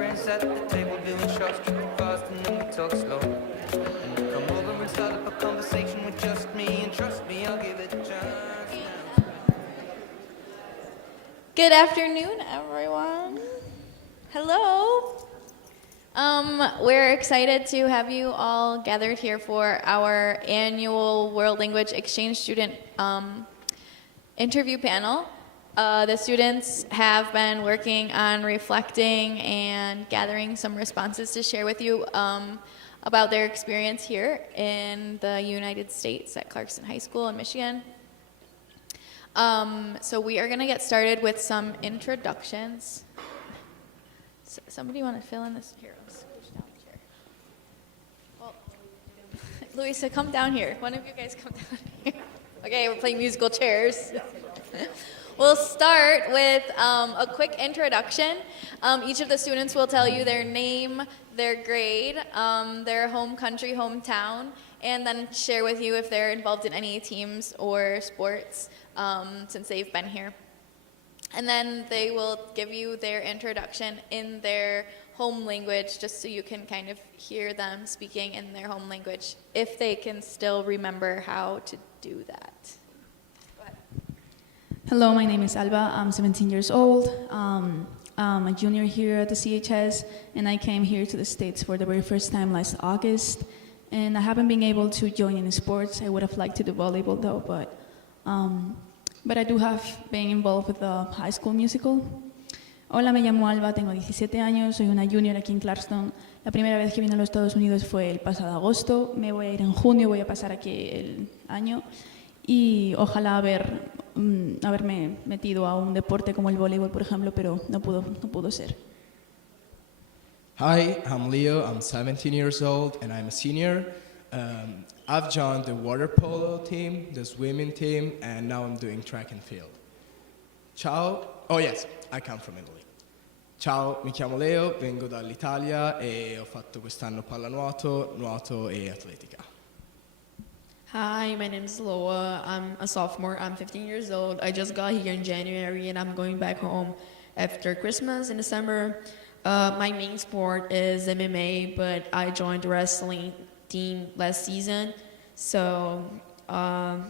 friends sat at the table doing shots, tripping fast, and then we talk slow. And you come over and start up a conversation with just me, and trust me, I'll give it a chance. Good afternoon, everyone. Hello. We're excited to have you all gathered here for our annual World Language Exchange Student interview panel. The students have been working on reflecting and gathering some responses to share with you about their experience here in the United States at Clarkson High School in Michigan. So we are going to get started with some introductions. Somebody want to fill in this? Here, I'll switch down the chair. Well, Louisa, come down here. One of you guys come down here. Okay, we're playing musical chairs. We'll start with a quick introduction. Each of the students will tell you their name, their grade, their home country, hometown, and then share with you if they're involved in any teams or sports since they've been here. And then they will give you their introduction in their home language just so you can kind of hear them speaking in their home language if they can still remember how to do that. Go ahead. Hello, my name is Alba. I'm 17 years old. I'm a junior here at the CHS, and I came here to the States for the very first time last August. And I haven't been able to join any sports. I would have liked to do volleyball though, but I do have been involved with the high school musical. Hola, me llamo Alba, tengo 17 años, soy una junior aquí en Clarkston. La primera vez que vine a los Estados Unidos fue el pasado agosto. Me voy a ir en junio, voy a pasar aquí el año. Y ojalá haberme metido a un deporte como el voleibol, por ejemplo, pero no pudo ser. Hi, I'm Leo, I'm 17 years old and I'm a senior. I've joined the water polo team, the swimming team, and now I'm doing track and field. Ciao, oh yes, I come from Italy. Ciao, mi chiamo Leo, vengo dall'Italia e ho fatto quest'anno pallanuoto, nuoto e atletica. Hi, my name is Loa. I'm a sophomore. I'm 15 years old. I just got here in January and I'm going back home after Christmas in December. My main sport is MMA, but I joined the wrestling team last season. So, and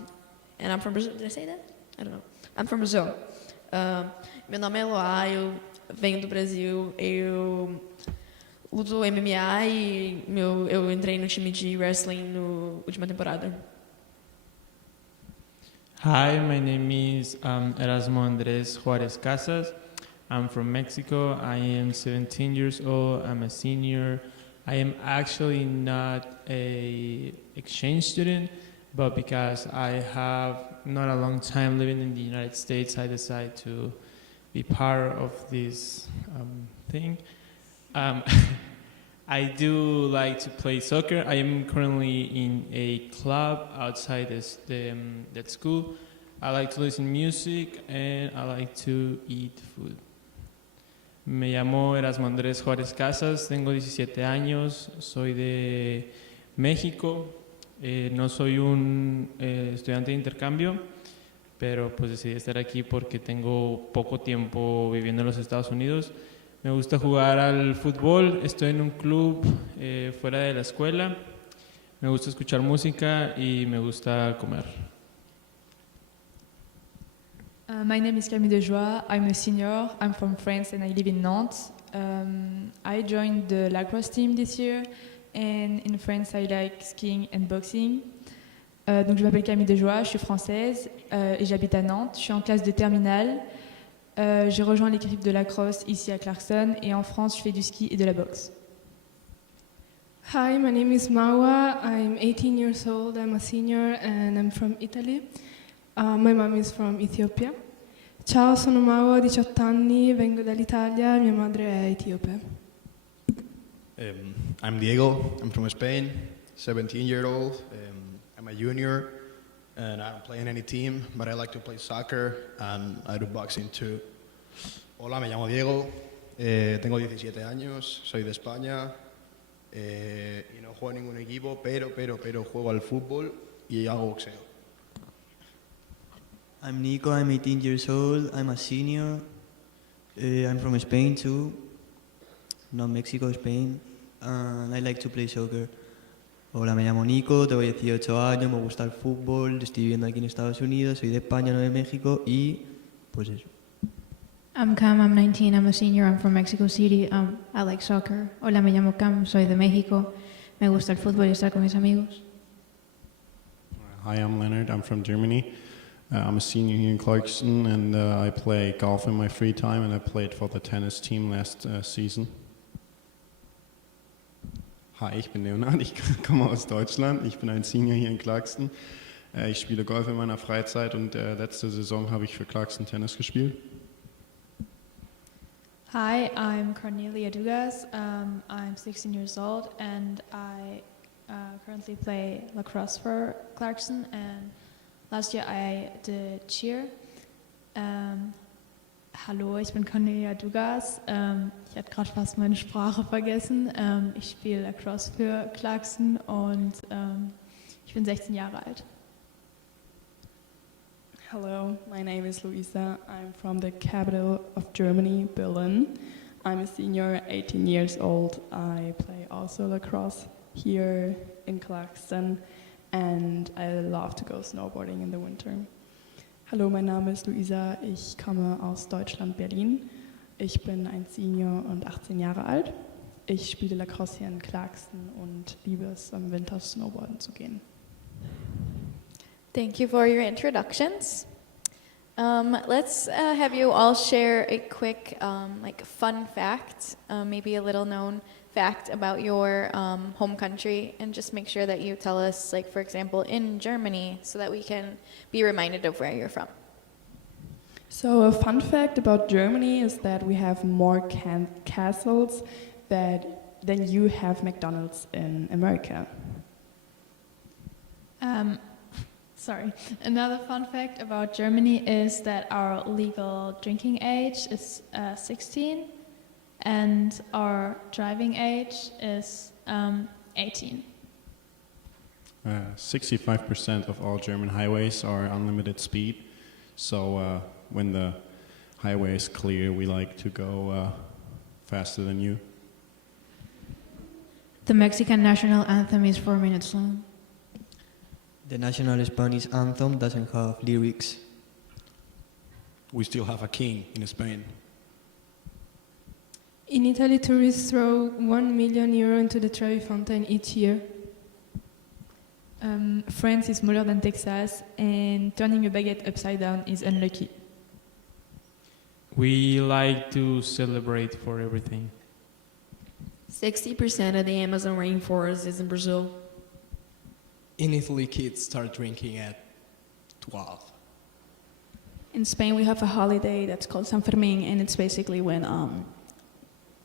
I'm from Brazil. Did I say that? I don't know. I'm from Brazil. Meu nome é Loa, eu venho do Brasil. Eu luto MMA e eu entrei no time de wrestling na última temporada. Hi, my name is Erasmo Andrés Juárez Casas. I'm from Mexico. I am 17 years old. I'm a senior. I am actually not a exchange student, but because I have not a long time living in the United States, I decided to be part of this thing. I do like to play soccer. I am currently in a club outside that school. I like to listen to music and I like to eat food. Me llamo Erasmo Andrés Juárez Casas, tengo 17 años, soy de México, no soy un estudiante de intercambio, pero pues decidí estar aquí porque tengo poco tiempo viviendo en los Estados Unidos. Me gusta jugar al fútbol, estoy en un club fuera de la escuela, me gusta escuchar música y me gusta comer. My name is Camille Dejoie. I'm a senior. I'm from France and I live in Nantes. I joined the lacrosse team this year, and in France I like skiing and boxing. Donc je m'appelle Camille Dejoie, je suis française et j'habite à Nantes. Je suis en classe de terminale. J'ai rejoint l'équipe de lacrosse ici à Clarkson et en France je fais du ski et de la boxe. Hi, my name is Marwa. I'm 18 years old. I'm a senior and I'm from Italy. My mom is from Ethiopia. Ciao, sono Marwa, ho 18 anni, vengo dall'Italia, mia madre è etiope. I'm Diego, I'm from Spain, 17-year-old. I'm a junior and I don't play in any team, but I like to play soccer and I do boxing too. Hola, me llamo Diego, tengo 17 años, soy de España y no juego en ningún equipo, pero juego al fútbol y hago boxeo. I'm Nico, I'm 18 years old, I'm a senior, I'm from Spain too. not Mexico, Spain, and I like to play soccer. Hola, me llamo Nico, tengo 18 años, me gusta el fútbol, estoy viviendo aquí en Estados Unidos, soy de España, no de México, y pues eso. I'm Cam, I'm 19, I'm a senior, I'm from Mexico City, I like soccer. Hola, me llamo Cam, soy de México, me gusta el fútbol y estar con mis amigos. Hi, I'm Leonard, I'm from Germany. I'm a senior here in Clarkson, and I play golf in my free time, and I played for the tennis team last season. Hi, ich bin Leonard, ich komme aus Deutschland, ich bin ein Senior hier in Clarkson. Ich spiele Golf in meiner Freizeit und letzte Saison habe ich für Clarkson Tennis gespielt. Hi, I'm Cornelia Dugas. I'm 16 years old and I currently play lacrosse for Clarkson. And last year I did cheer. Hallo, ich bin Cornelia Dugas. Ich hatte gerade fast meine Sprache vergessen. Ich spiele lacrosse für Clarkson und ich bin 16 Jahre alt. Hello, my name is Luisa. I'm from the capital of Germany, Berlin. I'm a senior, 18 years old. I play also lacrosse here in Clarkson and I love to go snowboarding in the winter. Hallo, mein Name ist Luisa. Ich komme aus Deutschland, Berlin. Ich bin ein Senior und 18 Jahre alt. Ich spiele Lacrosse hier in Clarkson und liebe es, im Winter snowboarden zu gehen. Thank you for your introductions. Let's have you all share a quick fun fact, maybe a little known fact about your home country, and just make sure that you tell us, like, for example, in Germany, so that we can be reminded of where you're from. So a fun fact about Germany is that we have more castles than you have McDonald's in America. Sorry. Another fun fact about Germany is that our legal drinking age is 16 and our driving age is 18. 65% of all German highways are unlimited speed. So when the highway is clear, we like to go faster than you. The Mexican national anthem is 4 minutes long. The national Spanish anthem doesn't have lyrics. We still have a king in Spain. In Italy, tourists throw €1 million into the Trevi Fountain each year. France is smaller than Texas, and turning a baguette upside down is unlucky. We like to celebrate for everything. 60% of the Amazon rainforest is in Brazil. In Italy, kids start drinking at 12. In Spain, we have a holiday that's called San Fermín, and it's basically when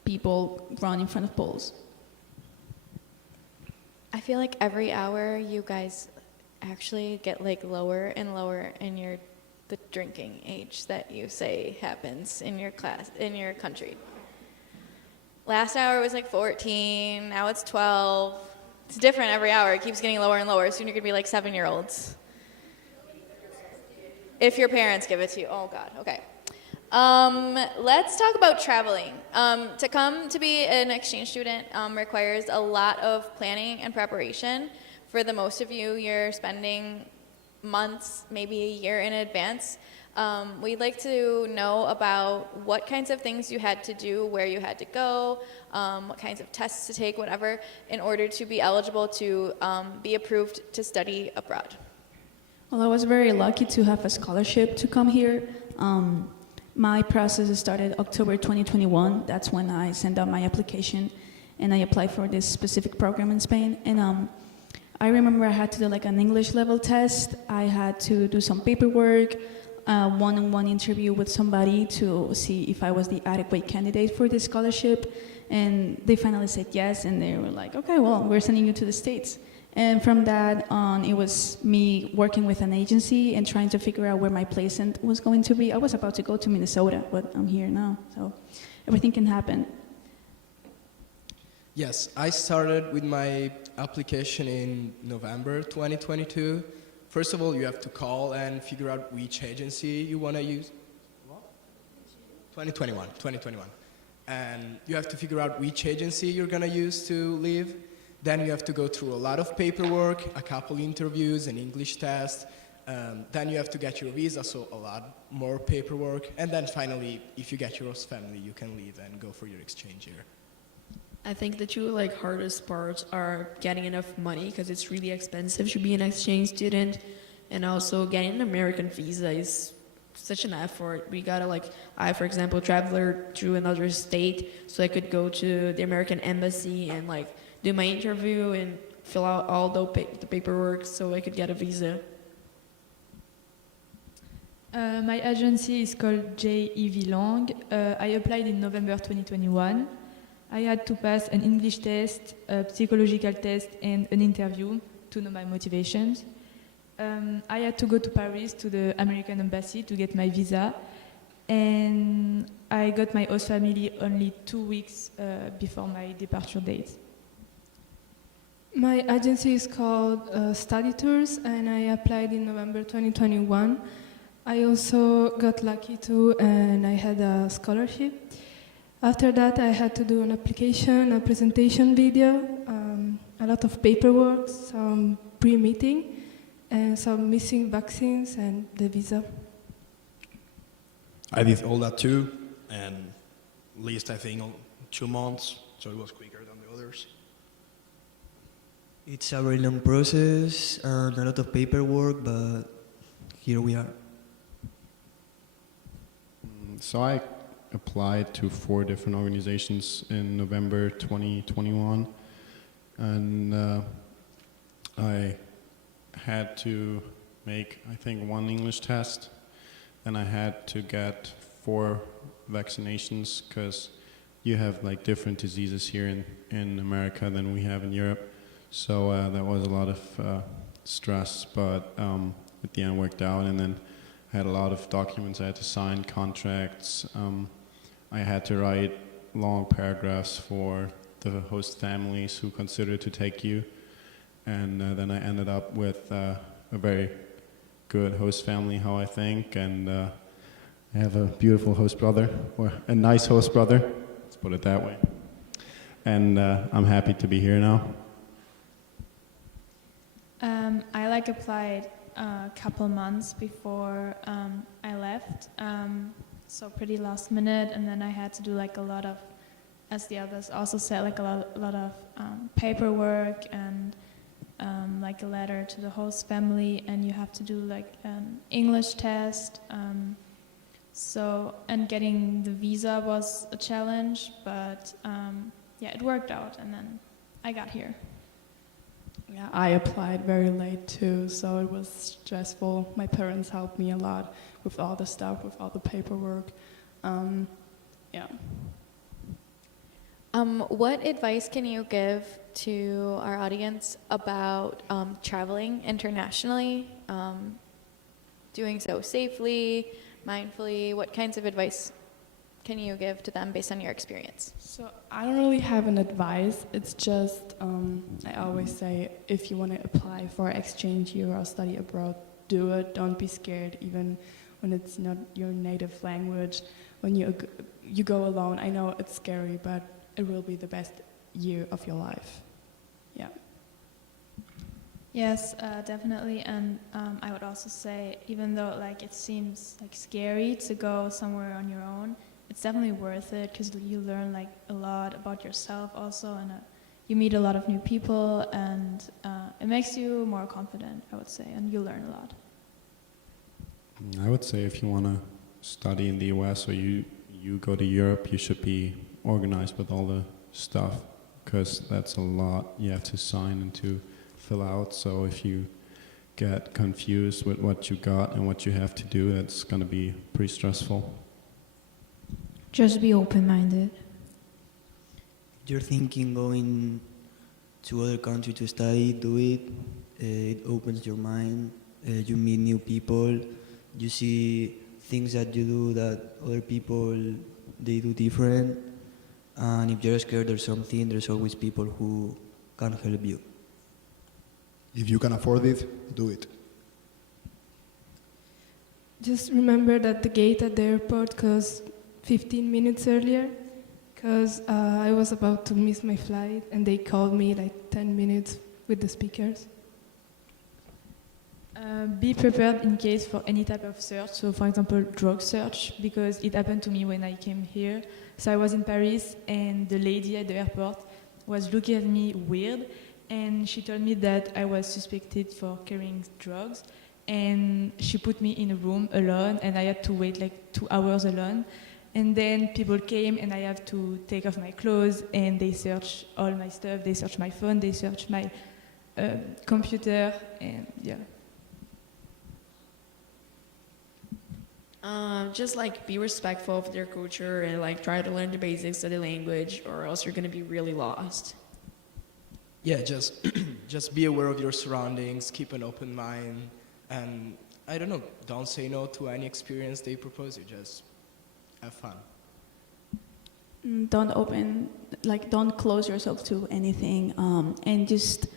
people run in front of poles. I feel like every hour you guys actually get like lower and lower in the drinking age that you say happens in your class, in your country. Last hour was like 14, now it's 12. It's different every hour. It keeps getting lower and lower. Soon you're going to be like 7-year-olds. If your parents give it to you. Oh, God. Okay. Let's talk about traveling. To come to be an exchange student requires a lot of planning and preparation. For the most of you, you're spending months, maybe a year in advance. We'd like to know about what kinds of things you had to do, where you had to go, what kinds of tests to take, whatever, in order to be eligible to be approved to study abroad. Well, I was very lucky to have a scholarship to come here. My process started October 2021. That's when I sent out my application and I applied for this specific program in Spain. And I remember I had to do like an English level test. I had to do some paperwork, one-on-one interview with somebody to see if I was the adequate candidate for this scholarship. And they finally said yes, and they were like, okay, well, we're sending you to the States. And from that on, it was me working with an agency and trying to figure out where my placement was going to be. I was about to go to Minnesota, but I'm here now, so everything can happen. Yes, I started with my application in November 2022. First of all, you have to call and figure out which agency you want to use. What? 2021. and you have to figure out which agency you're gonna use to leave. Then you have to go through a lot of paperwork, a couple interviews, an English test. Then you have to get your visa, so a lot more paperwork. And then finally, if you get your host family, you can leave and go for your exchange year. I think the two hardest parts are getting enough money because it's really expensive to be an exchange student, and also getting an American visa is such an effort. We gotta I, for example, traveled to another state so I could go to the American embassy and do my interview and fill out all the paperwork so I could get a visa. My agency is called JEV Lang. I applied in November 2021. I had to pass an English test, a psychological test, and an interview to know my motivations. I had to go to Paris to the American embassy to get my visa, and I got my host family only 2 weeks before my departure date. My agency is called Study Tours, and I applied in November 2021. I also got lucky too, and I had a scholarship. After that, I had to do an application, a presentation video, a lot of paperwork, some pre-meeting, and some missing vaccines and the visa. I did all that too, and at least I think 2 months, so it was quicker than the others. It's a very long process and a lot of paperwork, but here we are. So I applied to 4 different organizations in November 2021, and I had to make, I think, 1 English test, and I had to get 4 vaccinations because you have different diseases here in America than we have in Europe. So that was a lot of stress, but at the end worked out, and then I had a lot of documents I had to sign, contracts. I had to write long paragraphs for the host families who considered to take you, and then I ended up with a very good host family, how I think, and I have a beautiful host brother, or a nice host brother, let's put it that way. And I'm happy to be here now. I applied a couple months before I left, so pretty last minute, and then I had to do a lot of, as the others also said, a lot of paperwork and a letter to the host family, and you have to do an English test. And getting the visa was a challenge, but yeah, it worked out, and then I got here. Yeah, I applied very late too, so it was stressful. My parents helped me a lot with all the stuff, with all the paperwork. Yeah. What advice can you give to our audience about traveling internationally, doing so safely, mindfully? What kinds of advice can you give to them based on your experience? So I don't really have an advice. It's just, I always say, if you want to apply for exchange year or study abroad, do it. Don't be scared, even when it's not your native language. When you go alone, I know it's scary, but it will be the best year of your life. Yeah. Yes, definitely, and I would also say, even though it seems scary to go somewhere on your own, it's definitely worth it because you learn a lot about yourself also, and you meet a lot of new people, and it makes you more confident, I would say, and you learn a lot. I would say if you want to study in the US or you go to Europe, you should be organized with all the stuff, because that's a lot you have to sign and to fill out. So if you get confused with what you got and what you have to do, that's going to be pretty stressful. Just be open-minded. You're thinking going to other country to study, do it. It opens your mind. You meet new people. You see things that you do that other people, they do different. And if you're scared or something, there's always people who can help you. If you can afford it, do it. Just remember that the gate at the airport goes 15 minutes earlier, because I was about to miss my flight and they called me like 10 minutes with the speakers. Be prepared in case for any type of search. So, for example, drug search, because it happened to me when I came here. So I was in Paris, and the lady at the airport was looking at me weird, and she told me that I was suspected for carrying drugs, and she put me in a room alone, and I had to wait like 2 hours alone. And then people came, and I have to take off my clothes, and they searched all my stuff. They searched my phone, they searched my computer, and yeah. Just like be respectful of their culture and like try to learn the basics of the language, or else you're gonna be really lost. Yeah, just just be aware of your surroundings, keep an open mind, and I don't know, don't say no to any experience they propose you. Just have fun. Don't close yourself to anything, and just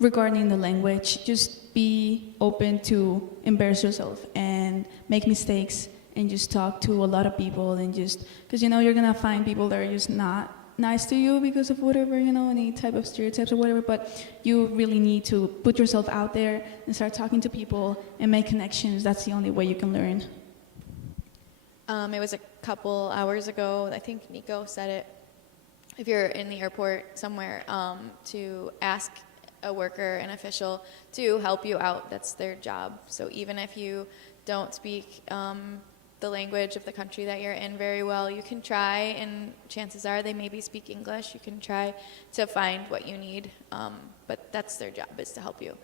regarding the language, just be open to embarrass yourself and make mistakes and just talk to a lot of people, and just, because you're gonna find people that are just not nice to you because of whatever, any type of stereotypes or whatever, but you really need to put yourself out there and start talking to people and make connections. That's the only way you can learn. It was a couple hours ago, I think Nico said it, if you're in the airport somewhere, to ask a worker, an official, to help you out. That's their job. So even if you don't speak the language of the country that you're in very well, you can try, and chances are they maybe speak English. You can try to find what you need, but that's their job, is to help you.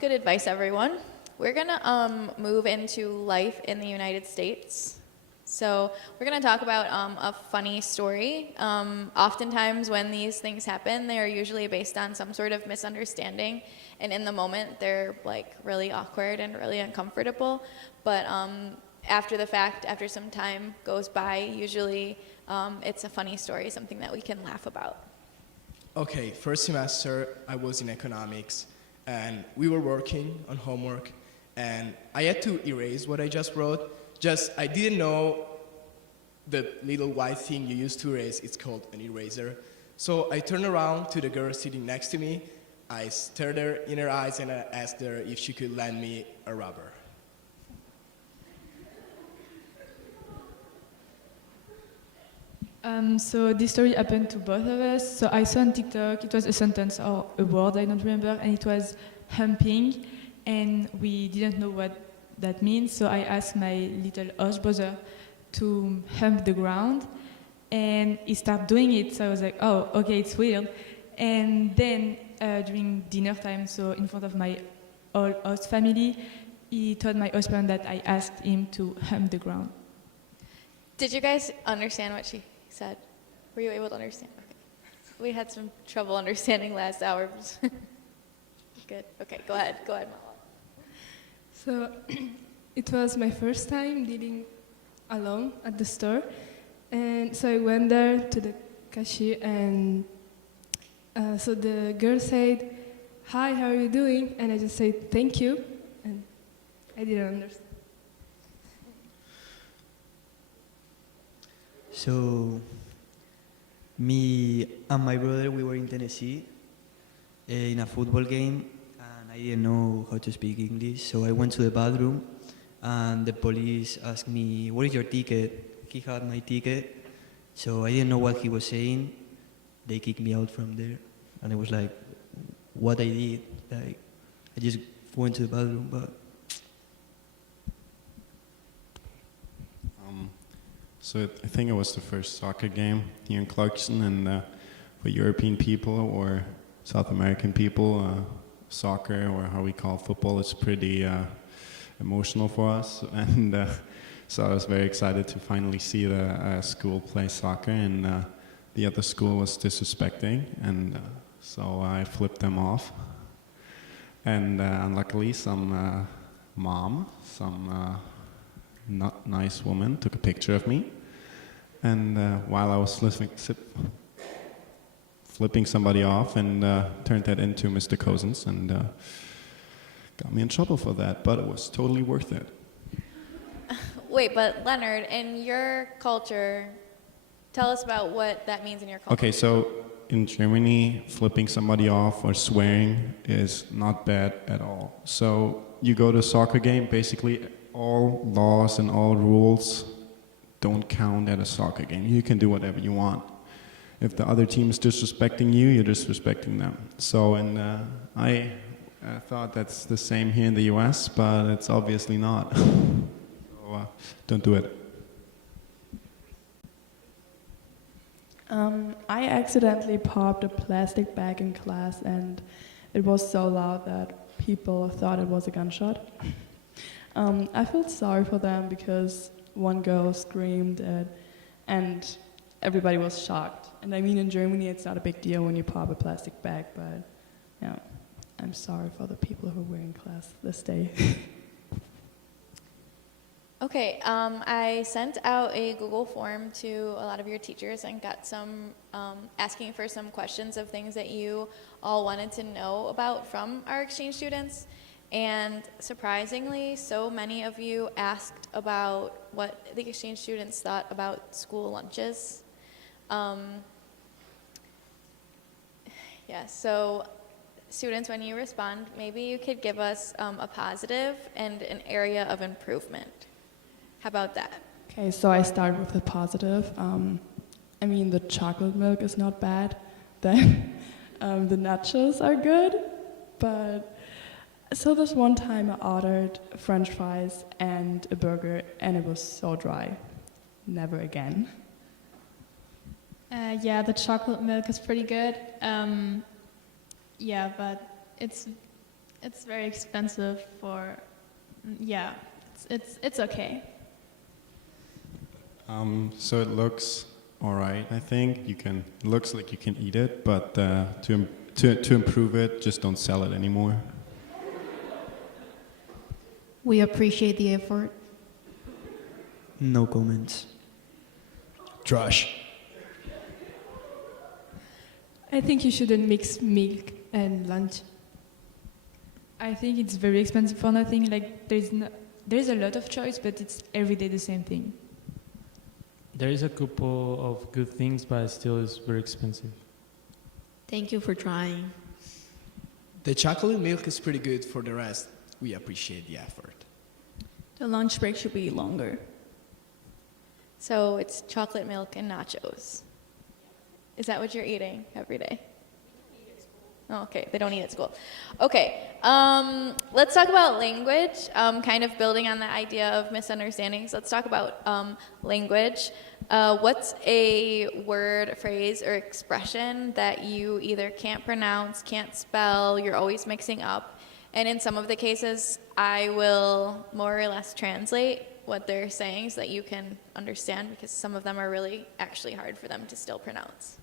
Good advice, everyone. We're gonna move into life in the United States. So we're going to talk about a funny story. Oftentimes when these things happen, they are usually based on some sort of misunderstanding, and in the moment they're like really awkward and really uncomfortable. But after the fact, after some time goes by, usually it's a funny story, something that we can laugh about. Okay, first semester I was in economics, and we were working on homework, and I had to erase what I just wrote. I didn't know the little white thing you use to erase, it's called an eraser. So I turned around to the girl sitting next to me, I stared her in her eyes, and I asked her if she could lend me a rubber. So this story happened to both of us. So I saw on TikTok, it was a sentence or a word, I don't remember, and it was humping, and we didn't know what that means. So I asked my little host brother to hump the ground, and he started doing it. So I was like, oh, okay, it's weird. And then during dinner time, so in front of my whole host family, he told my host parent that I asked him to hump the ground. Did you guys understand what she said? Were you able to understand? Okay. We had some trouble understanding last hour. Good. Okay, go ahead, Mala. So it was my first time dealing alone at the store, and so I went there to the cashier, and so the girl said, "Hi, how are you doing?" And I just said, "Thank you," and I didn't understand. So me and my brother, we were in Tennessee in a football game, and I didn't know how to speak English, so I went to the bathroom, and the police asked me, "What is your ticket?" He had my ticket, so I didn't know what he was saying. They kicked me out from there, and it was like, what I did, like, I just went to the bathroom, but... So I think it was the first soccer game here in Clarkson, and for European people or South American people, soccer, or how we call football, is pretty emotional for us. And so I was very excited to finally see the school play soccer, and the other school was disrespecting, and so I flipped them off. And unluckily, some mom, some not nice woman, took a picture of me. And while I was flipping somebody off, and turned that into Mr. Cousins, and got me in trouble for that, but it was totally worth it. Wait, but Leonard, in your culture, Tell us about what that means in your culture. Okay, so in Germany, flipping somebody off or swearing is not bad at all. So you go to a soccer game, basically all laws and all rules don't count at a soccer game. You can do whatever you want. If the other team is disrespecting you, you're disrespecting them. So, and I thought that's the same here in the US, but it's obviously not. So don't do it. I accidentally popped a plastic bag in class, and it was so loud that people thought it was a gunshot. I felt sorry for them because one girl screamed and everybody was shocked. And I mean, in Germany, it's not a big deal when you pop a plastic bag, but yeah, I'm sorry for the people who were in class this day. Okay, I sent out a Google form to a lot of your teachers and got some, asking for some questions of things that you all wanted to know about from our exchange students. And surprisingly, so many of you asked about what the exchange students thought about school lunches. Yeah, so students, when you respond, maybe you could give us a positive and an area of improvement. How about that? Okay, so I start with the positive. I mean, the chocolate milk is not bad. Then the nachos are good, but so this one time I ordered French fries and a burger, and it was so dry. Never again. Yeah, the chocolate milk is pretty good. Yeah, but it's very expensive for. Yeah, it's okay. So it looks all right. I think looks like you can eat it, but to improve it, just don't sell it anymore. We appreciate the effort. No comments. Trash. I think you shouldn't mix milk and lunch. I think it's very expensive for nothing. Like there's a lot of choice, but it's every day the same thing. There is a couple of good things, but still is very expensive. Thank you for trying. The chocolate milk is pretty good. For the rest, we appreciate the effort. The lunch break should be longer. So it's chocolate milk and nachos. Is that what you're eating every day? Oh, okay, they don't eat at school. Okay, let's talk about language, kind of building on the idea of misunderstandings. Let's talk about language. What's a word, phrase, or expression that you either can't pronounce, can't spell, you're always mixing up? And in some of the cases, I will more or less translate what they're saying so that you can understand, because some of them are really actually hard for them to still pronounce.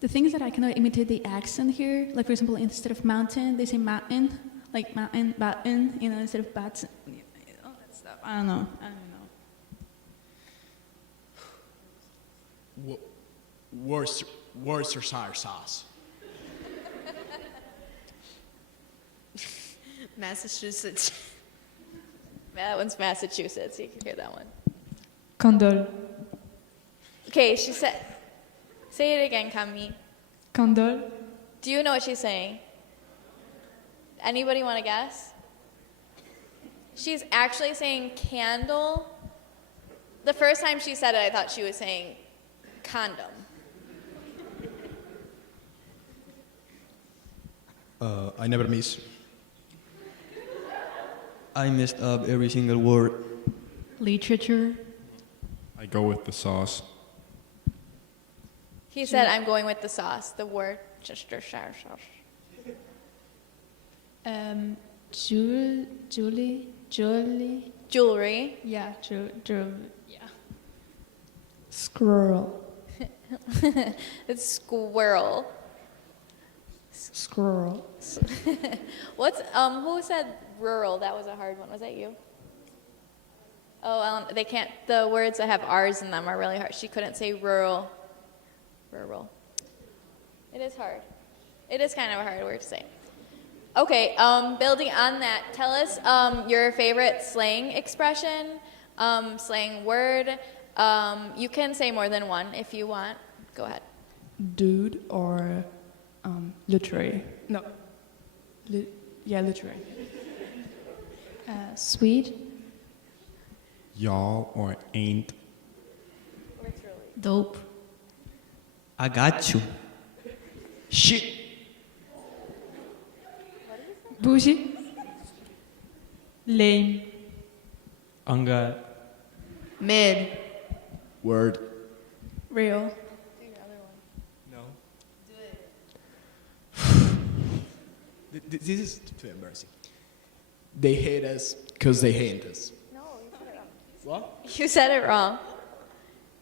The thing is that I cannot imitate the accent here. Like, for example, instead of mountain, they say mountain, like mountain, batten, instead of batten. All that stuff. I don't know. Worcestershire sauce. Massachusetts. That one's Massachusetts. You can hear that one. Candle. Okay, she said. Say it again, Cami. Candle. Do you know what she's saying? Anybody want to guess? She's actually saying candle. The first time she said it, I thought she was saying condom. I never miss. I messed up every single word. Literature. I go with the sauce. He said, I'm going with the sauce, the Worcestershire sauce. Jewelry. Jewelry. Yeah, jewelry. Yeah. Squirrel. It's squirrel. Squirrel. What's who said rural? That was a hard one. Was that you? Oh, they can't. The words that have R's in them are really hard. She couldn't say rural. Rural. It is hard. It is kind of a hard word to say. Okay, building on that, tell us your favorite slang expression, slang word, You can say more than one if you want. Go ahead. Dude or literary? No. Literary. Sweet. Y'all or ain't. Dope. I got you. Shit. Bougie. Lame. On God. Mid. Word. Real. No. This is too embarrassing. They hate us because they hate us. No, you said it wrong. What? You said it wrong.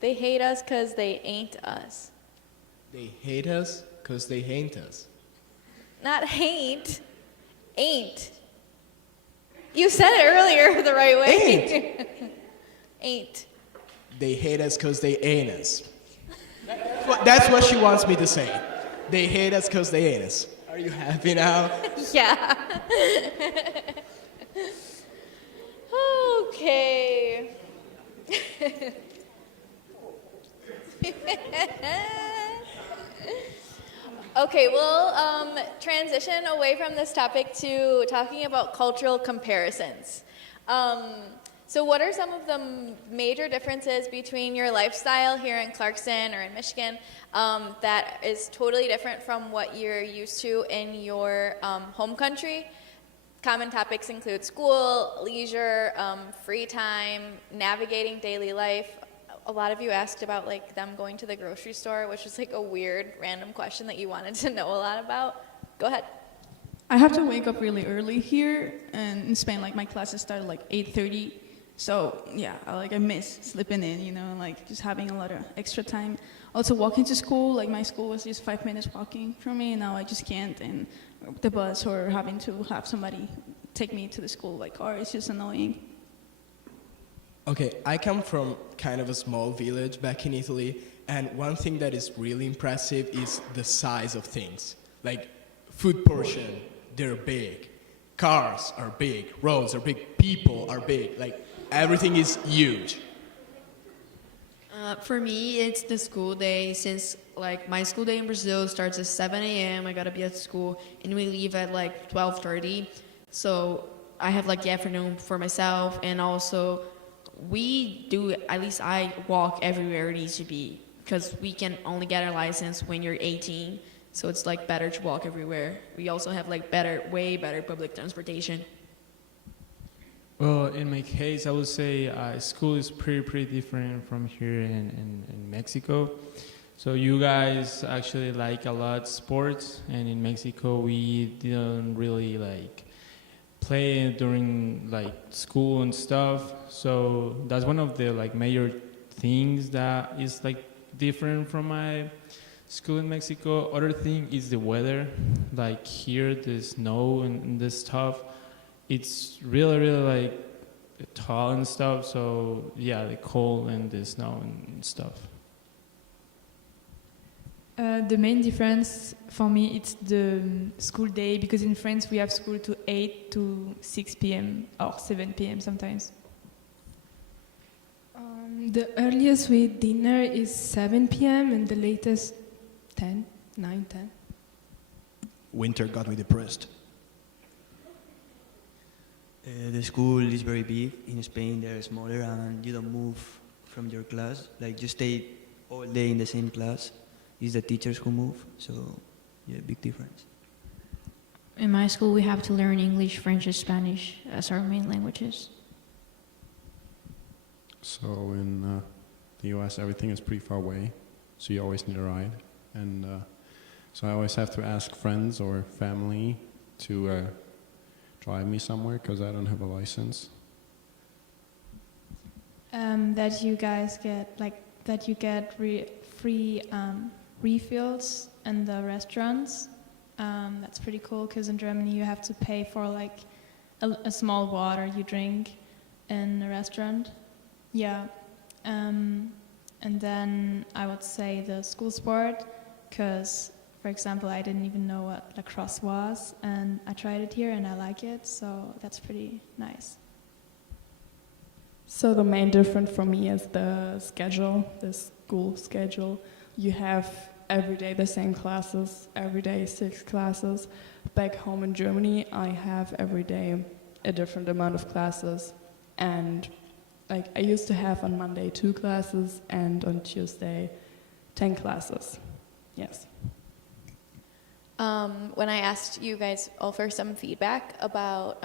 They hate us because they ain't us. They hate us because they hate us. Not hate, ain't. You said it earlier the right way. Ain't. They hate us because they ain't us. That's what she wants me to say. They hate us because they ain't us. Are you happy now? Yeah. Okay. Okay, we'll transition away from this topic to talking about cultural comparisons. So what are some of the major differences between your lifestyle here in Clarkson or in Michigan that is totally different from what you're used to in your home country? Common topics include school, leisure, free time, navigating daily life. A lot of you asked about like them going to the grocery store, which was like a weird random question that you wanted to know a lot about. Go ahead. I have to wake up really early here, and in Spain, like my classes start like 8:30. So yeah, I miss sleeping in, and like just having a lot of extra time. Also walking to school, like my school was just 5 minutes walking from me, and now I just can't. And the bus or having to have somebody take me to the school, like car, it's just annoying. Okay, I come from kind of a small village back in Italy, and one thing that is really impressive is the size of things. Like food portion, they're big. Cars are big, roads are big, people are big. Like everything is huge. For me, it's the school day. Since like my school day in Brazil starts at 7 a.m. I gotta be at school, and we leave at like 12:30. So I have like the afternoon for myself, and also at least I walk everywhere it needs to be, because we can only get our license when you're 18. So it's like better to walk everywhere. We also have like way better public transportation. Well, in my case, I would say school is pretty different from here in Mexico. So you guys actually like a lot sports, and in Mexico we didn't really like play during like school and stuff. So that's one of the like major things that is like different from my school in Mexico. Other thing is the weather. Like here, the snow and this stuff. It's really like tall and stuff. So yeah, the cold and the snow and stuff. The main difference for me it's the school day, because in France we have school to 8 to 6 p.m. or 7 p.m. sometimes. The earliest we eat dinner is 7 p.m. and the latest 10, 9, 10. Winter got me depressed. The school is very big. In Spain, they're smaller, and you don't move from your class. Like you stay all day in the same class. It's the teachers who move. So, yeah, big difference. In my school, we have to learn English, French, and Spanish as our main languages. So in the US, everything is pretty far away, so you always need a ride. And so I always have to ask friends or family to drive me somewhere because I don't have a license. That you guys get free refills in the restaurants. That's pretty cool, because in Germany you have to pay for like a small water you drink in a restaurant. Yeah. And then I would say the school sport, because, for example, I didn't even know what lacrosse was, and I tried it here and I like it, so that's pretty nice. So the main difference for me is the schedule, the school schedule. You have every day the same classes, every day 6 classes. Back home in Germany, I have every day a different amount of classes. And like I used to have on Monday 2 classes and on Tuesday 10 classes. Yes. When I asked you guys all for some feedback about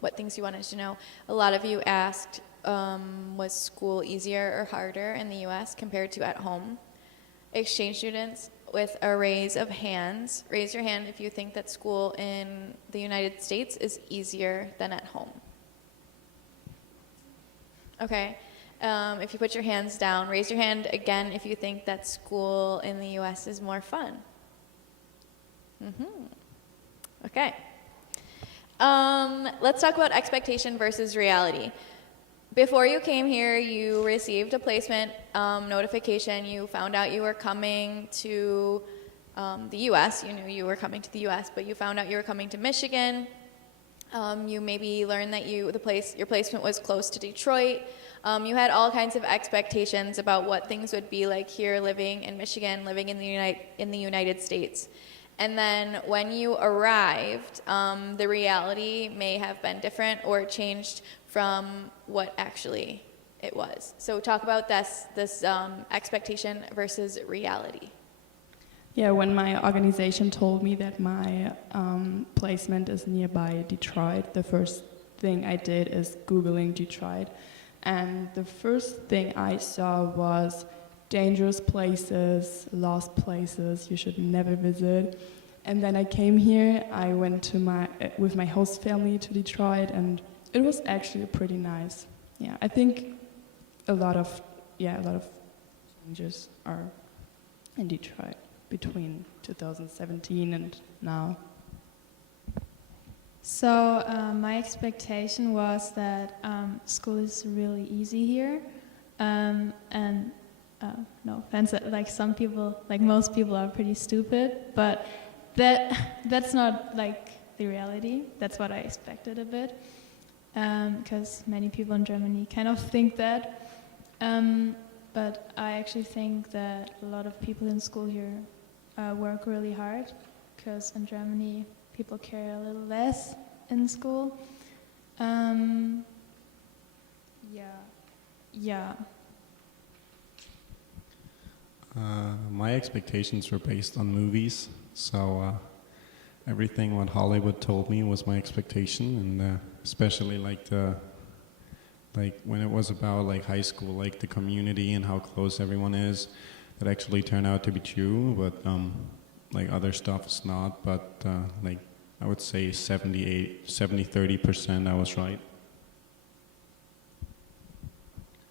what things you wanted to know, a lot of you asked, was school easier or harder in the US compared to at home? Exchange students, with a raise of hands, raise your hand if you think that school in the United States is easier than at home. Okay. If you put your hands down, raise your hand again if you think that school in the US is more fun. Okay. Let's talk about expectation versus reality. Before you came here, you received a placement notification. You found out you were coming to the U.S. You knew you were coming to the U.S., but you found out you were coming to Michigan. You maybe learned that your placement was close to Detroit. You had all kinds of expectations about what things would be like here, living in Michigan, living in the United States. And then when you arrived, the reality may have been different or changed from what actually it was. So talk about this expectation versus reality. Yeah, when my organization told me that my placement is nearby Detroit, the first thing I did is Googling Detroit. And the first thing I saw was dangerous places, lost places you should never visit. And then I came here, I went to with my host family to Detroit, and it was actually pretty nice. Yeah, I think a lot of changes are in Detroit between 2017 and now. So my expectation was that school is really easy here, and no offense, like some people, like most people, are pretty stupid, but that's not like the reality. That's what I expected a bit, because many people in Germany kind of think that. But I actually think that a lot of people in school here work really hard, because in Germany people care a little less in school. Yeah. My expectations were based on movies, so everything what Hollywood told me was my expectation, and especially like when it was about like high school, like the community and how close everyone is, that actually turned out to be true, but like other stuff is not, but like I would say 30% I was right.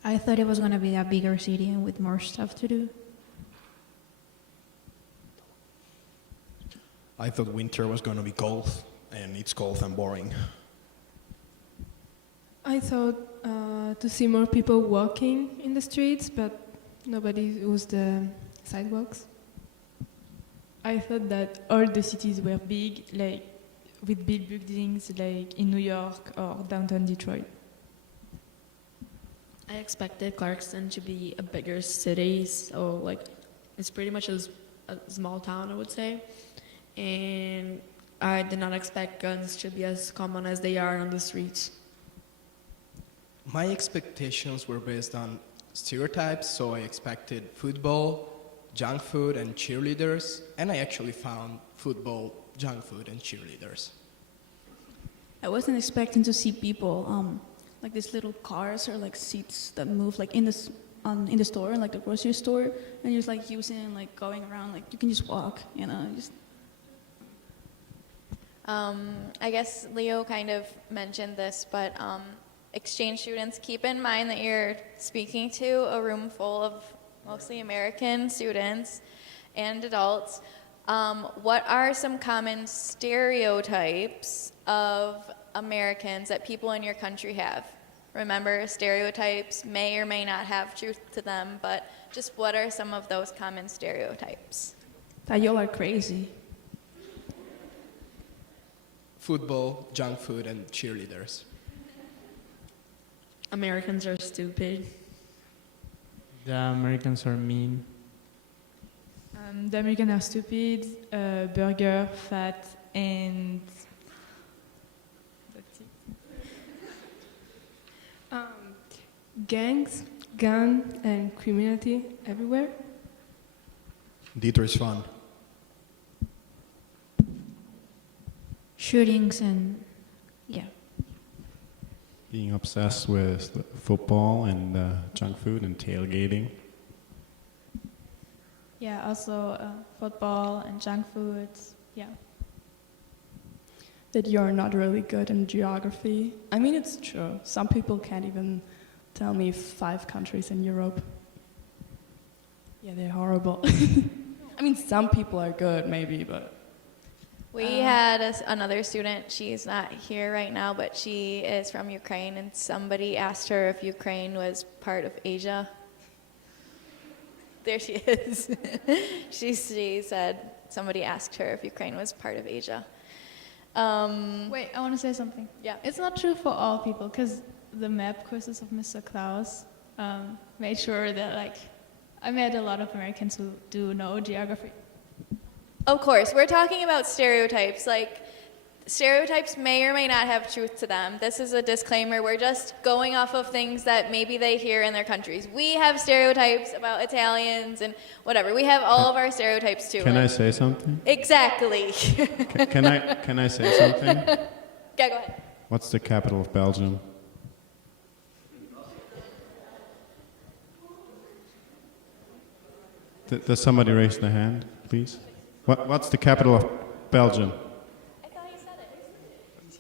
I thought it was going to be a bigger city and with more stuff to do. I thought winter was going to be cold, and it's cold and boring. I thought to see more people walking in the streets, but nobody used the sidewalks. I thought that all the cities were big, like with big buildings, like in New York or downtown Detroit. I expected Clarkston to be a bigger city, so like it's pretty much a small town, I would say. And I did not expect guns to be as common as they are on the streets. My expectations were based on stereotypes, so I expected football, junk food, and cheerleaders, and I actually found football, junk food, and cheerleaders. I wasn't expecting to see people like these little cars or like seats that move like in the store, like the grocery store, and you're just like using and like going around, like you can just walk, you know, just. I guess Leo kind of mentioned this, but exchange students, keep in mind that you're speaking to a room full of mostly American students and adults. What are some common stereotypes of Americans that people in your country have? Remember, stereotypes may or may not have truth to them, but just what are some of those common stereotypes? That y'all are crazy. Football, junk food, and cheerleaders. Americans are stupid. The Americans are mean. The Americans are stupid, burger, fat, and that's it. Gangs, gun, and criminality everywhere. Dieter is fun. Shootings and yeah. Being obsessed with football and junk food and tailgating. Yeah, also football and junk foods. Yeah. That you're not really good in geography. I mean, it's true. Some people can't even tell me 5 countries in Europe. Yeah, they're horrible. I mean, some people are good, maybe, but... We had another student, she's not here right now, but she is from Ukraine, and somebody asked her if Ukraine was part of Asia. There she is. she said somebody asked her if Ukraine was part of Asia. Wait, I want to say something. Yeah. It's not true for all people, because the map quizzes of Mr. Klaus made sure that, like, I met a lot of Americans who do know geography. Of course, we're talking about stereotypes. Like, stereotypes may or may not have truth to them. This is a disclaimer. We're just going off of things that maybe they hear in their countries. We have stereotypes about Italians and whatever. We have all of our stereotypes too. Can I say something? Exactly. Can I say something? Yeah, go ahead. What's the capital of Belgium? Does somebody raise their hand, please? What's the capital of Belgium? I thought you said it.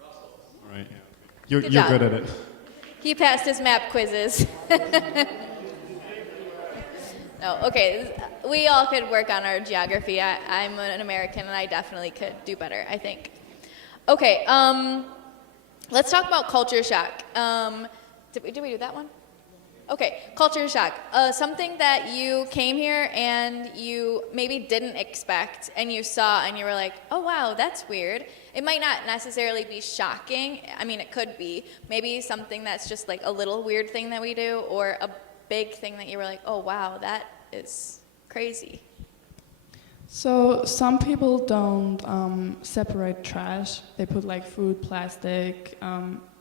All right. You're Good job. good at it. He passed his map quizzes. No, okay. We all could work on our geography. I'm an American, and I definitely could do better, I think. Okay, let's talk about culture shock. Did we do that one? Okay, culture shock. Something that you came here and you maybe didn't expect and you saw and you were like, oh wow, that's weird. It might not necessarily be shocking. I mean, it could be. Maybe something that's just like a little weird thing that we do, or a big thing that you were like, oh wow, that is crazy. So some people don't separate trash. They put like food, plastic,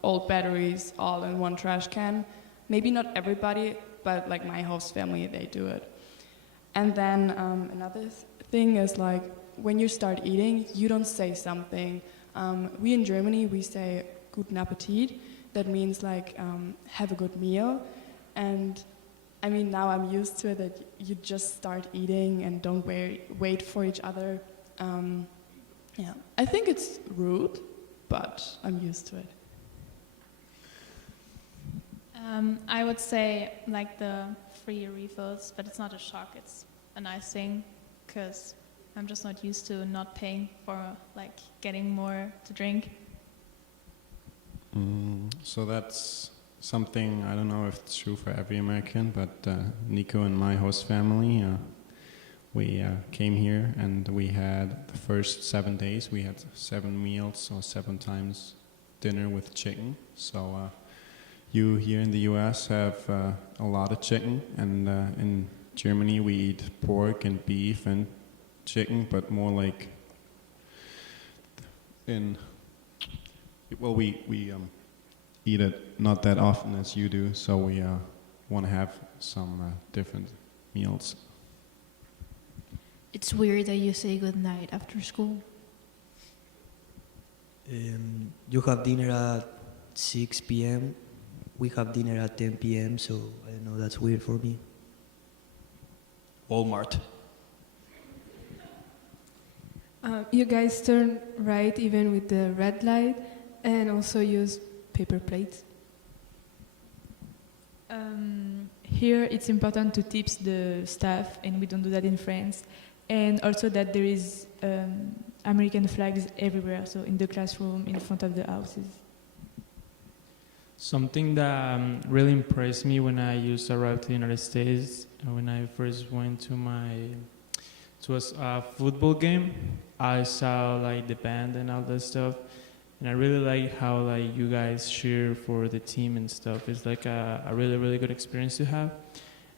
old batteries all in one trash can. Maybe not everybody, but like my host family, they do it. And then another thing is like when you start eating, you don't say something. We in Germany, we say guten Appetit. That means like have a good meal. And I mean, now I'm used to it that you just start eating and don't wait for each other. Yeah, I think it's rude, but I'm used to it. I would say like the free refills, but it's not a shock, it's a nice thing, because I'm just not used to not paying for like getting more to drink. So that's something, I don't know if it's true for every American, but Nico and my host family, we came here and we had the first 7 days, we had 7 meals or 7 times dinner with chicken. So you here in the US have a lot of chicken, and in Germany we eat pork and beef and chicken, but more like we eat it not that often as you do, so we want to have some different meals. It's weird that you say good night after school. You have dinner at 6 p.m. We have dinner at 10 p.m., so I don't know, that's weird for me. Walmart. You guys turn right even with the red light, and also use paper plates. Here it's important to tips the staff, and we don't do that in France. And also that there is American flags everywhere, so in the classroom, in front of the houses. Something that really impressed me when I used to arrive to the United States, when I first went to a football game, I saw like the band and all that stuff, and I really like how like you guys cheer for the team and stuff. It's like a really really good experience to have.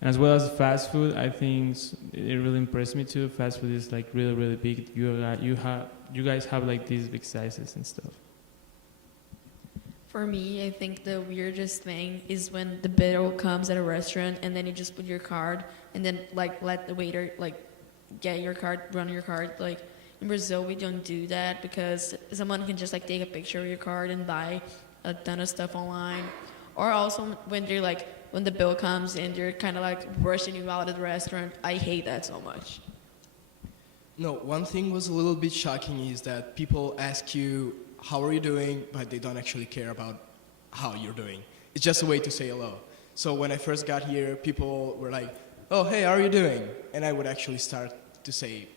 And as well as fast food, I think it really impressed me too. Fast food is like really really big. You guys have like these big sizes and stuff. For me, I think the weirdest thing is when the bill comes at a restaurant and then you just put your card and then like let the waiter like get your card, run your card. Like in Brazil, we don't do that because someone can just like take a picture of your card and buy a ton of stuff online. Or also when they're like, when the bill comes and they're kind of like rushing you out of the restaurant. I hate that so much. No, one thing was a little bit shocking is that people ask you, how are you doing, but they don't actually care about how you're doing. It's just a way to say hello. So when I first got here, people were like, oh, hey, how are you doing? And I would actually start to say,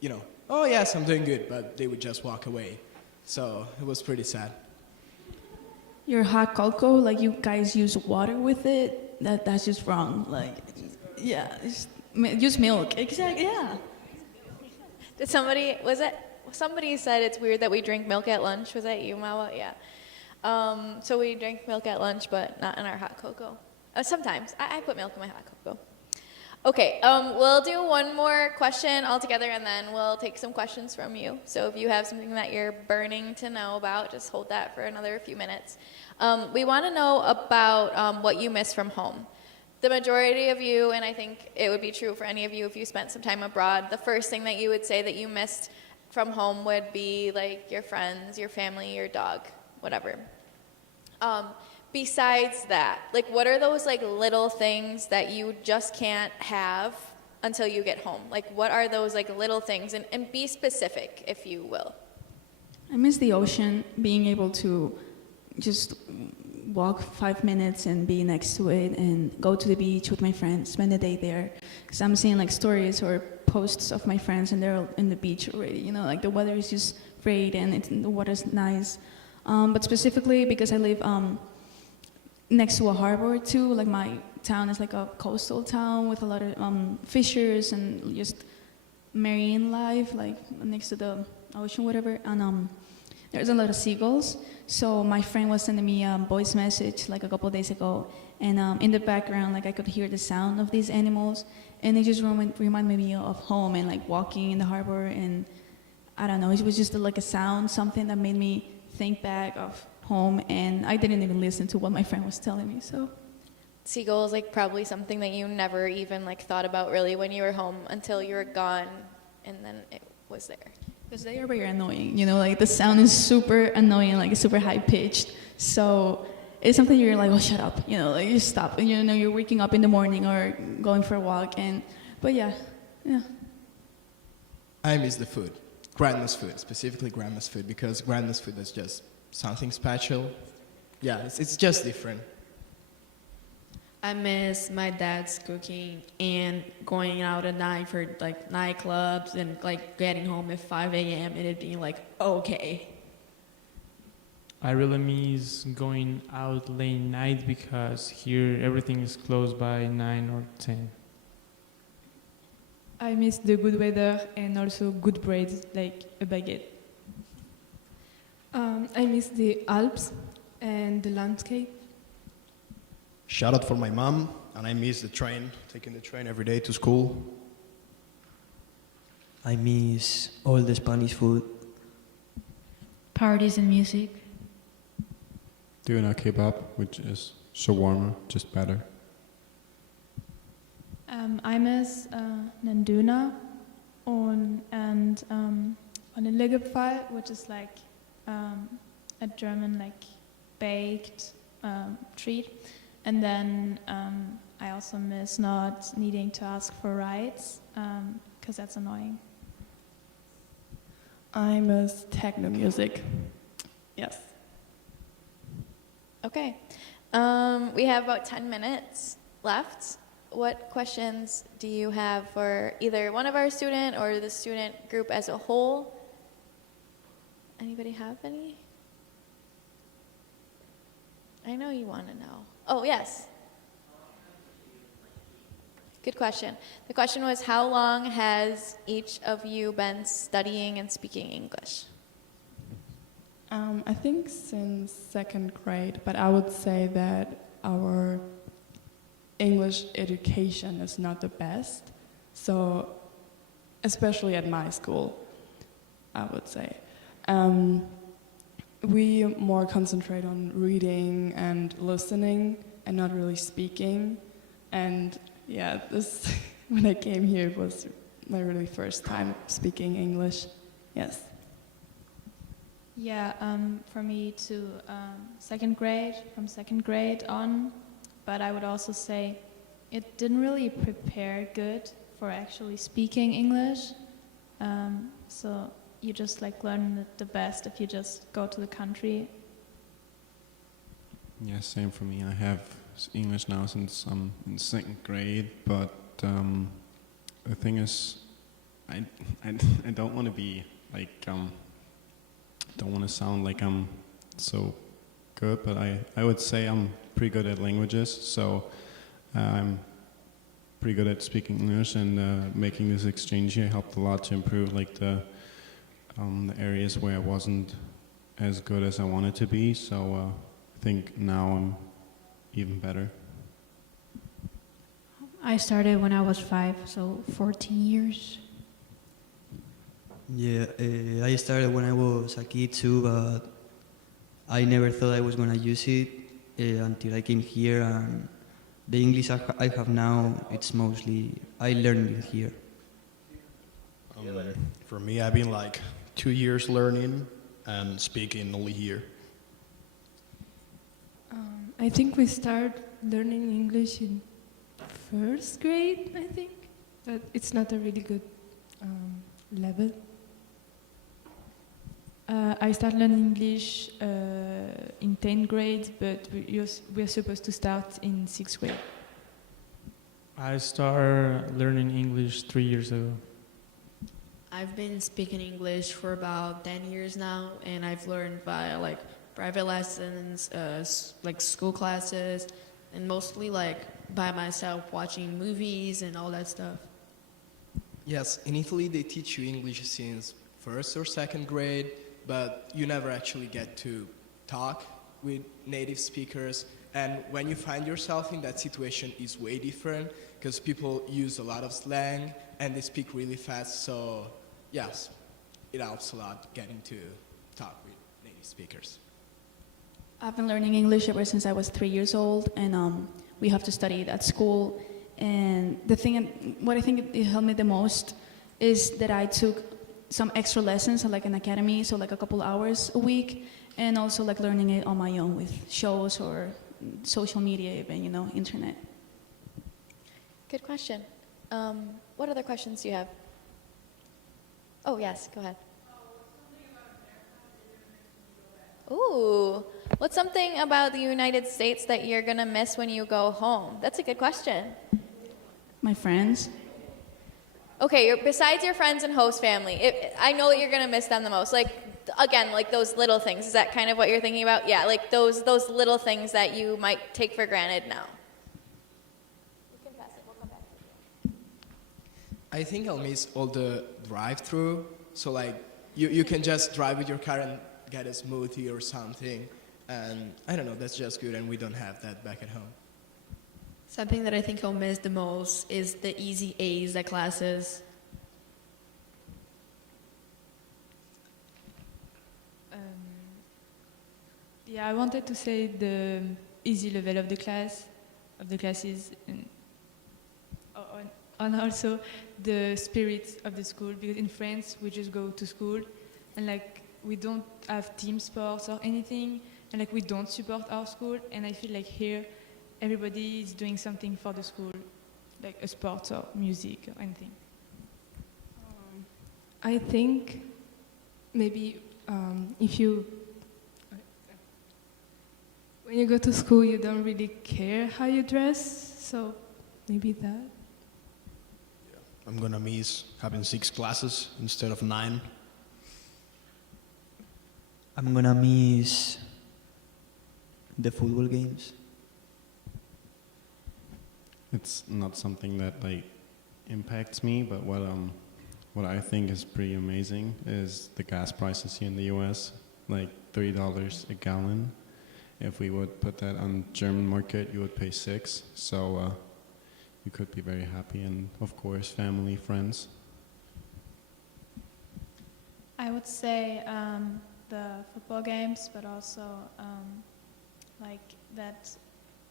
you know, oh, yes, I'm doing good, but they would just walk away. So it was pretty sad. Your hot cocoa, like you guys use water with it, that's just wrong. Like, yeah, use milk. Exactly, yeah. Did somebody said it's weird that we drink milk at lunch. Was that you, Mawa? Yeah. So we drink milk at lunch, but not in our hot cocoa. Sometimes. I put milk in my hot cocoa. Okay, we'll do one more question altogether, and then we'll take some questions from you. So if you have something that you're burning to know about, just hold that for another few minutes. We want to know about what you miss from home. The majority of you, and I think it would be true for any of you if you spent some time abroad, the first thing that you would say that you missed from home would be like your friends, your family, your dog, whatever. Besides that, like what are those like little things that you just can't have until you get home? Like what are those like little things? And be specific, if you will. I miss the ocean, being able to just walk 5 minutes and be next to it and go to the beach with my friends, spend the day there. Because I'm seeing like stories or posts of my friends and they're in the beach already, you know, like the weather is just great and the water's nice. But specifically because I live next to a harbor too, like my town is like a coastal town with a lot of fishers and just marine life, like next to the ocean, whatever. And there's a lot of seagulls. So my friend was sending me a voice message like a couple of days ago, and in the background, like I could hear the sound of these animals, and it just reminded me of home and like walking in the harbor, and I don't know, it was just like a sound, something that made me think back of home, and I didn't even listen to what my friend was telling me. So Seagull is like probably something that you never even like thought about really when you were home until you were gone, and then it was there. Because they are very annoying, you know, like the sound is super annoying, like super high pitched. So it's something you're like, oh, shut up, you know, like you stop, and you know, you're waking up in the morning or going for a walk, but yeah. I miss the food, grandma's food, specifically grandma's food, because grandma's food is just something special. Yeah, it's just different. I miss my dad's cooking and going out at night for like nightclubs and like getting home at 5 a.m. and it being like, okay. I really miss going out late night because here everything is closed by 9 or 10. I miss the good weather and also good bread, like a baguette. I miss the Alps and the landscape. Shout out for my mom, and I miss the train, taking the train every day to school. I miss all the Spanish food. Parties and music. Doing a kebab, which is shawarma, just better. I miss Nanduna and Vanillegepfeil, which is like a German like baked treat. And then I also miss not needing to ask for rides, because that's annoying. I miss techno music. Yes. Okay. We have about 10 minutes left. What questions do you have for either one of our student or the student group as a whole? Anybody have any? I know you want to know. Oh, yes. Good question. The question was, how long has each of you been studying and speaking English? I think since second grade, but I would say that our English education is not the best. So, especially at my school, I would say. We more concentrate on reading and listening and not really speaking. And yeah, this when I came here, it was my really first time speaking English. Yes. Yeah, for me to second grade, from second grade on, but I would also say it didn't really prepare good for actually speaking English. So you just like learn the best if you just go to the country. Yeah, same for me. I have English now since I'm in second grade, but the thing is, I don't want to be like don't want to sound like I'm so good, but I would say I'm pretty good at languages, so I'm pretty good at speaking English, and making this exchange here helped a lot to improve like the areas where I wasn't as good as I wanted to be. So I think now I'm even better. I started when I was 5, so 14 years. Yeah, I started when I was a kid too, but I never thought I was going to use it until I came here, and the English I have now, it's mostly, I learned it here. For me, I've been like 2 years learning and speaking only here. I think we start learning English in first grade, I think, but it's not a really good level. I started learning English in 10th grade, but we're supposed to start in 6th grade. I started learning English 3 years ago. I've been speaking English for about 10 years now, and I've learned via like private lessons, like school classes, and mostly like by myself watching movies and all that stuff. Yes, in Italy they teach you English since first or second grade, but you never actually get to talk with native speakers. And when you find yourself in that situation, it's way different because people use a lot of slang and they speak really fast. So yes, it helps a lot getting to talk with native speakers. I've been learning English ever since I was 3 years old, and we have to study it at school. And what I think it helped me the most is that I took some extra lessons at like an academy, so like a couple hours a week, and also like learning it on my own with shows or social media, even, you know, internet. Good question. What other questions do you have? Oh, yes, go ahead. Ooh, what's something about the United States that you're going to miss when you go home? That's a good question. My friends. Okay, besides your friends and host family, I know that you're going to miss them the most. Like, again, like those little things. Is that kind of what you're thinking about? Yeah, like those little things that you might take for granted now. You can pass it. We'll come back to you. I think I'll miss all the drive-through. So like you can just drive with your car and get a smoothie or something. And I don't know, that's just good, and we don't have that back at home. Something that I think I'll miss the most is the easy A's at classes. Yeah, I wanted to say the easy level of the classes, and also the spirit of the school. Because in France, we just go to school, and like we don't have team sports or anything, and like we don't support our school. And I feel like here, everybody is doing something for the school, like a sport or music or anything. I think maybe if you, when you go to school, you don't really care how you dress, so maybe that. I'm gonna miss having 6 classes instead of 9. I'm gonna miss the football games. It's not something that like impacts me, but what I think is pretty amazing is the gas prices here in the US. like $3 a gallon. If we would put that on German market, you would pay 6. So you could be very happy, and of course, family, friends. I would say the football games, but also like that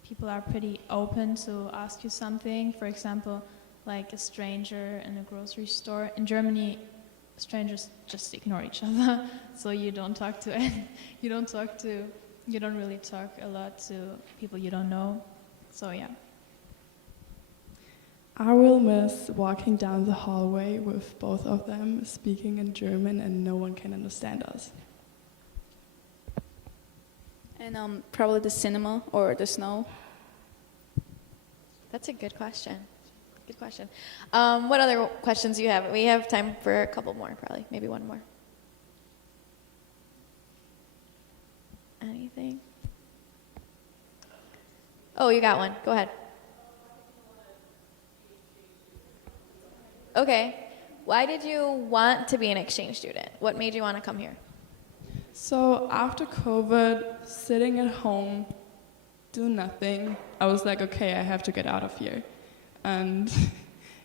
people are pretty open to ask you something. For example, like a stranger in a grocery store. In Germany, strangers just ignore each other, so you don't really talk a lot to people you don't know. So yeah. I will miss walking down the hallway with both of them speaking in German and no one can understand us. And probably the cinema or the snow. That's a good question. Good question. What other questions do you have? We have time for a couple more, probably. Maybe one more. Anything? Oh, you got one. Go ahead. Okay. Why did you want to be an exchange student? What made you want to come here? So after COVID, sitting at home, do nothing, I was like, okay, I have to get out of here. And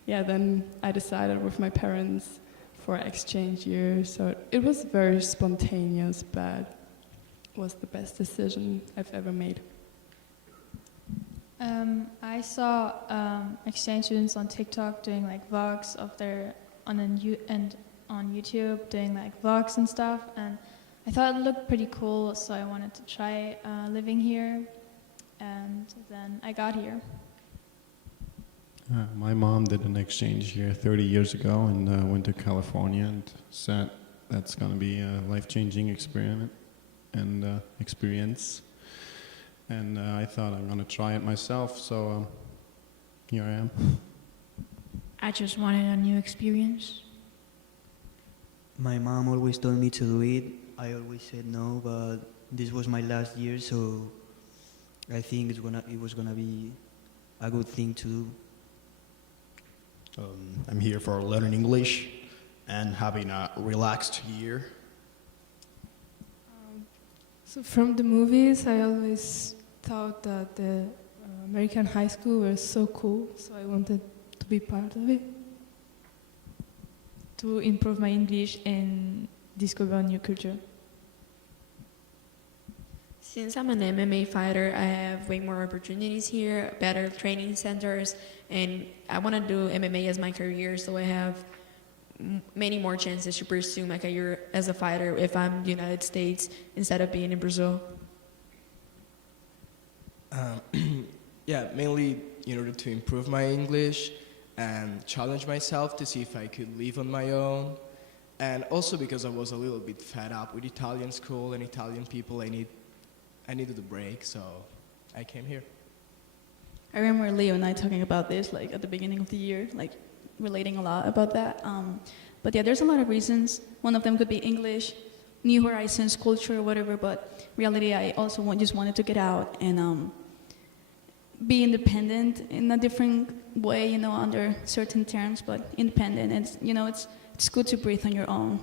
yeah, then I decided with my parents for exchange year. So it was very spontaneous, but was the best decision I've ever made. I saw exchange students on TikTok doing like vlogs of their on YouTube doing like vlogs and stuff, and I thought it looked pretty cool, so I wanted to try living here, and then I got here. My mom did an exchange here 30 years ago and went to California and said that's going to be a life-changing experiment and experience. And I thought I'm going to try it myself, so here I am. I just wanted a new experience. My mom always told me to do it. I always said no, but this was my last year, so I think it was gonna be a good thing to do. I'm here for learning English and having a relaxed year. So from the movies, I always thought that the American high school was so cool, so I wanted to be part of it. To improve my English and discover new culture. Since I'm an MMA fighter, I have way more opportunities here, better training centers, and I want to do MMA as my career, so I have many more chances to pursue my career as a fighter if I'm in the United States instead of being in Brazil. Yeah, mainly in order to improve my English and challenge myself to see if I could live on my own. And also because I was a little bit fed up with Italian school and Italian people, I needed a break, so I came here. I remember Leo and I talking about this like at the beginning of the year, like relating a lot about that. But yeah, there's a lot of reasons. One of them could be English, new horizons, culture, whatever. But reality, I also just wanted to get out and be independent in a different way, under certain terms, but independent. And it's good to breathe on your own.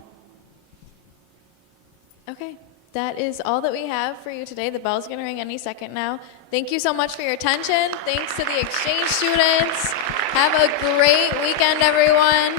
Okay. That is all that we have for you today. The bell's going to ring any second now. Thank you so much for your attention. Thanks to the exchange students. Have a great weekend, everyone.